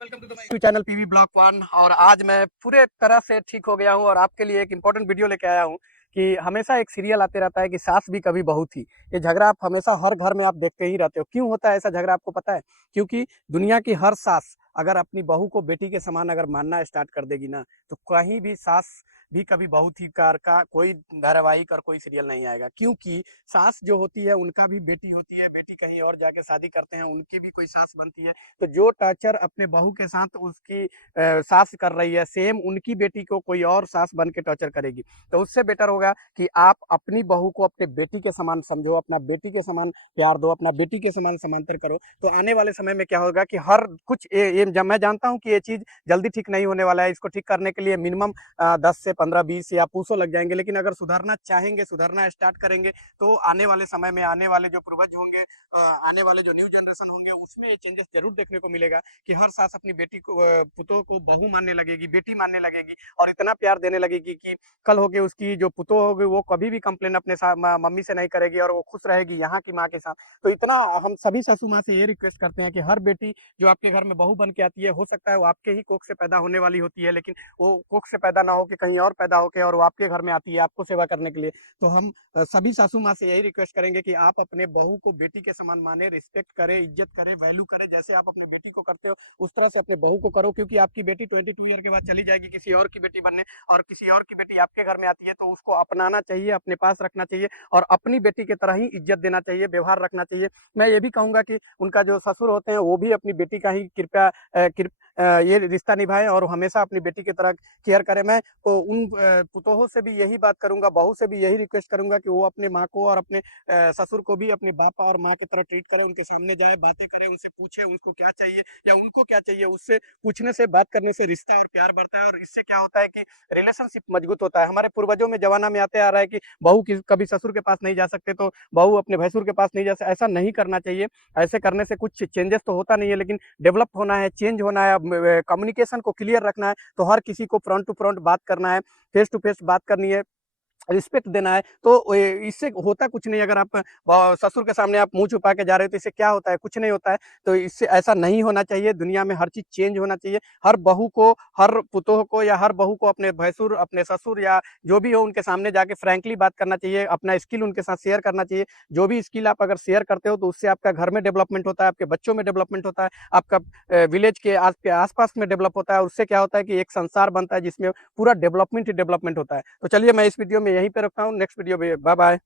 Welcome to the my channel PV blog one. और आज मैं पूरे तरह से ठीक हो गया हूँ और आपके लिए एक इंपॉर्टेंट वीडियो लेके आया हूँ कि हमेशा एक सीरियल आते रहता है कि सास भी कभी बहू थी। ये झगड़ा आप हमेशा हर घर में आप देखते ही रहते हो। क्यों होता है ऐसा झगड़ा, आपको पता है? क्योंकि दुनिया की हर सास अगर अपनी बहू को बेटी के समान अगर मानना स्टार्ट कर देगी ना, तो कहीं भी सास भी कभी बहू थी कार का कोई धारावाहिक और कोई सीरियल नहीं आएगा। क्योंकि सास जो होती है उनका भी बेटी होती है, बेटी कहीं और जाके शादी करते हैं, उनकी भी कोई सास बनती है। तो जो टॉर्चर अपने बहू के साथ उसकी सास कर रही है, सेम उनकी बेटी को कोई और सास बन के टॉर्चर करेगी। तो उससे बेटर होगा कि आप अपनी बहू को अपने बेटी के समान समझो, अपना बेटी के समान प्यार दो, अपना बेटी के समान समांतर करो। तो आने वाले समय में क्या होगा कि हर कुछ जब मैं जानता हूँ कि ये चीज जल्दी ठीक नहीं होने वाला है, इसको ठीक करने के लिए मिनिमम 10 से 15 20 या पूछो लग जाएंगे, लेकिन अगर सुधरना चाहेंगे, सुधरना स्टार्ट करेंगे, तो आने वाले समय में आने वाले जो पूर्वज होंगे, आने वाले जो न्यू जनरेशन होंगे, उसमें ये चेंजेस जरूर देखने को मिलेगा कि हर सास अपनी बेटी को पुतों को बहू मानने लगेगी, बेटी मानने लगेगी और इतना प्यार देने लगेगी कि कल होके उसकी जो पुतो होगी वो कभी भी कंप्लेन अपने मम्मी से नहीं करेगी और वो खुश रहेगी यहाँ की माँ के साथ। तो इतना हम सभी सासू माँ से ये रिक्वेस्ट करते हैं कि हर बेटी जो आपके घर में बहू बन के आती है, हो सकता है वो आपके ही कोख से पैदा होने वाली होती है, लेकिन वो कोख से पैदा ना होकर कहीं और पैदा होकर और वो आपके घर में आती है आपको सेवा करने के लिए। तो हम सभी सासू माँ से यही रिक्वेस्ट करेंगे कि आप अपने बहू को बेटी के समान माने, रिस्पेक्ट करें, इज्जत करें, वैल्यू करें। जैसे आप अपने बेटी को करते हो उस तरह से अपने बहू को करो, क्योंकि आपकी बेटी 22 ईयर के बाद चली जाएगी किसी और की बेटी बनने, और किसी और की बेटी आपके घर में आती है तो उसको अपनाना चाहिए, अपने पास रखना चाहिए और अपनी बेटी की तरह ही इज्जत देना चाहिए, व्यवहार रखना चाहिए। मैं ये भी कहूंगा कि उनका जो ससुर होते हैं वो भी अपनी बेटी का ही कृपया ये रिश्ता निभाएं और हमेशा अपनी बेटी की तरह केयर करें। मैं तो उन पुतोहों से भी यही बात करूंगा, बहू से भी यही रिक्वेस्ट करूंगा कि वो अपने माँ को और अपने ससुर को भी अपने बापा और माँ की तरह ट्रीट करें, उनके सामने जाए, बातें करें, उनसे पूछे उनको क्या चाहिए या उनको क्या चाहिए। उससे पूछने से, बात करने से रिश्ता और प्यार बढ़ता है और इससे क्या होता है कि रिलेशनशिप मजबूत होता है। हमारे पूर्वजों में जमाना में आते आ रहा है कि बहू कभी ससुर के पास नहीं जा सकते तो बहू अपने भैंसुर के पास नहीं जा सकते। ऐसा नहीं करना चाहिए। ऐसे करने से कुछ चेंजेस तो होता नहीं है, लेकिन डेवलप होना है, चेंज होना है, कम्युनिकेशन को क्लियर रखना है। तो हर किसी को फ्रंट टू फ्रंट बात करना है, फेस टू फेस बात करनी है, रिस्पेक्ट देना है। तो इससे होता कुछ नहीं। अगर आप ससुर के सामने आप मुंह छुपा के जा रहे हो तो इससे क्या होता है? कुछ नहीं होता है। तो इससे ऐसा नहीं होना चाहिए। दुनिया में हर चीज चेंज होना चाहिए। हर बहू को, हर पुतोह को या हर बहू को अपने भैंसुर, अपने ससुर या जो भी हो उनके सामने जाके फ्रैंकली बात करना चाहिए, अपना स्किल उनके साथ शेयर करना चाहिए। जो भी स्किल आप अगर शेयर करते हो तो उससे आपका घर में डेवलपमेंट होता है, आपके बच्चों में डेवलपमेंट होता है, आपका विलेज के आसपास में डेवलप होता है। उससे क्या होता है कि एक संसार बनता है जिसमें पूरा डेवलपमेंट ही डेवलपमेंट होता है। तो चलिए मैं इस वीडियो में यहीं पे रखता हूँ, नेक्स्ट वीडियो में बाय बाय।